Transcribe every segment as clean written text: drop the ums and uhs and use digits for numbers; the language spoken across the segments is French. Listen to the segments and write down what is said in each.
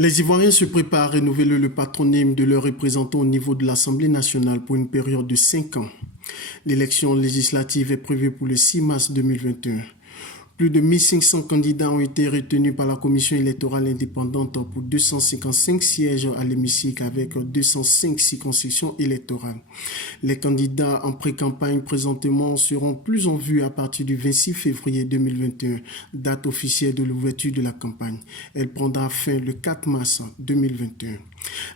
Les Ivoiriens se préparent à renouveler le patronyme de leurs représentants au niveau de l'Assemblée nationale pour une période de 5 ans. L'élection législative est prévue pour le 6 mars 2021. Plus de 1500 candidats ont été retenus par la Commission électorale indépendante pour 255 sièges à l'hémicycle avec 205 circonscriptions électorales. Les candidats en pré-campagne présentement seront plus en vue à partir du 26 février 2021, date officielle de l'ouverture de la campagne. Elle prendra fin le 4 mars 2021.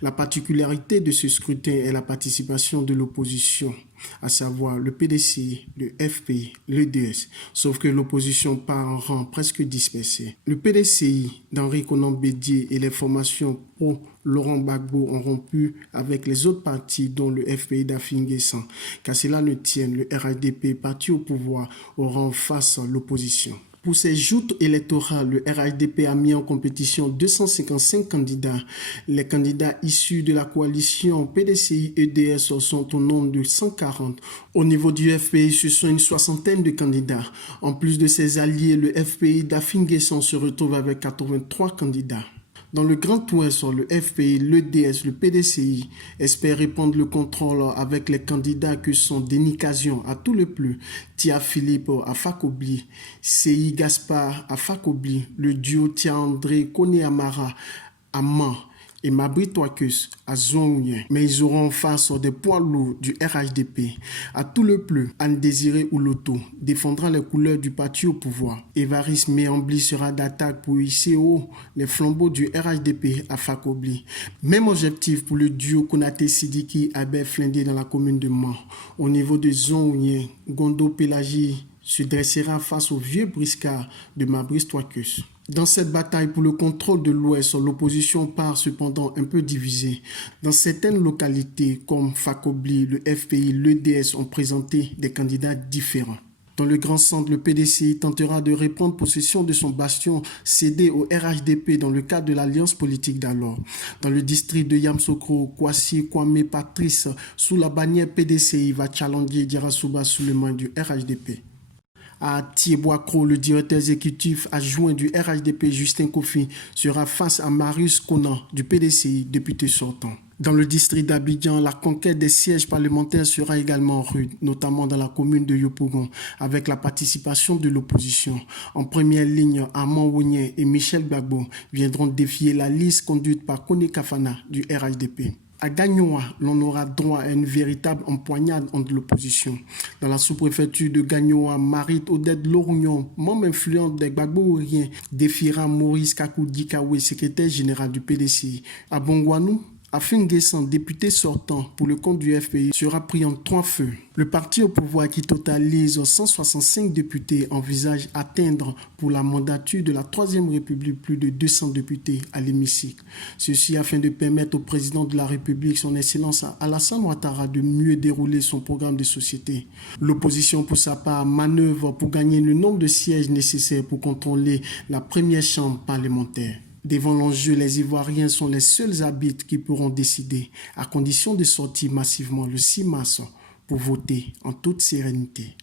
La particularité de ce scrutin est la participation de l'opposition, à savoir le PDCI, le FPI, l'EDS, sauf que l'opposition part en rang presque dispersé. Le PDCI d'Henri Konan Bédié et les formations pro Laurent Gbagbo ont rompu avec les autres partis dont le FPI d'Afin N'Guessan. Qu'à cela ne tienne, le RHDP, parti au pouvoir, aura en face l'opposition. Pour ces joutes électorales, le RHDP a mis en compétition 255 candidats. Les candidats issus de la coalition PDCI-EDS sont au nombre de 140. Au niveau du FPI, ce sont une soixantaine de candidats. En plus de ses alliés, le FPI d'Afin N'Guessan se retrouve avec 83 candidats. Dans le Grand Ouest, le FPI, l'EDS, le PDCI espèrent répondre le contrôle avec les candidats que sont Denis Cazion à tout le plus, Tia Philippe à Fakobli, CI Gaspard à Fakobli, le duo Tia André Kone Amara à Man et Mabri Toakus à Zouangouyen. Mais ils auront en face des poids lourds du RHDP. À tout le plus, Anne Désiré Ouloto défendra les couleurs du parti au pouvoir. Évariste Méambli sera d'attaque pour hisser haut les flambeaux du RHDP à Fakobli. Même objectif pour le duo Konaté Sidiki Abel Flindé dans la commune de Man. Au niveau de Zouangouyen, Gondo Pélagie se dressera face au vieux briscard de Mabri Toakus. Dans cette bataille pour le contrôle de l'Ouest, l'opposition part cependant un peu divisée. Dans certaines localités comme Fakobli, le FPI, l'EDS ont présenté des candidats différents. Dans le Grand Centre, le PDCI tentera de reprendre possession de son bastion cédé au RHDP dans le cadre de l'alliance politique d'alors. Dans le district de Yamsokro, Kwasi Kwame Patrice, sous la bannière PDCI, va challenger Dirasouba Suleiman du RHDP. À Thieboakro, le directeur exécutif adjoint du RHDP, Justin Kofi, sera face à Marius Konan du PDCI, député sortant. Dans le district d'Abidjan, la conquête des sièges parlementaires sera également rude, notamment dans la commune de Yopougon, avec la participation de l'opposition. En première ligne, Armand Wounien et Michel Gbagbo viendront défier la liste conduite par Kone Kafana du RHDP. À Gagnoa, l'on aura droit à une véritable empoignade entre l'opposition. Dans la sous-préfecture de Gagnoa, Marit Odette Lorugnon, membre influente des Gbagbouriens, défiera Maurice Kakoudi Kawe, secrétaire général du PDCI. À Bongwanou, Afin N'Guessan, député sortant pour le compte du FPI, sera pris en 3 feux. Le parti au pouvoir qui totalise 165 députés envisage atteindre pour la mandature de la 3e République plus de 200 députés à l'hémicycle. Ceci afin de permettre au président de la République, son Excellence Alassane Ouattara, de mieux dérouler son programme de société. L'opposition, pour sa part, manœuvre pour gagner le nombre de sièges nécessaires pour contrôler la première chambre parlementaire. Devant l'enjeu, les Ivoiriens sont les seuls arbitres qui pourront décider, à condition de sortir massivement le 6 mars pour voter en toute sérénité.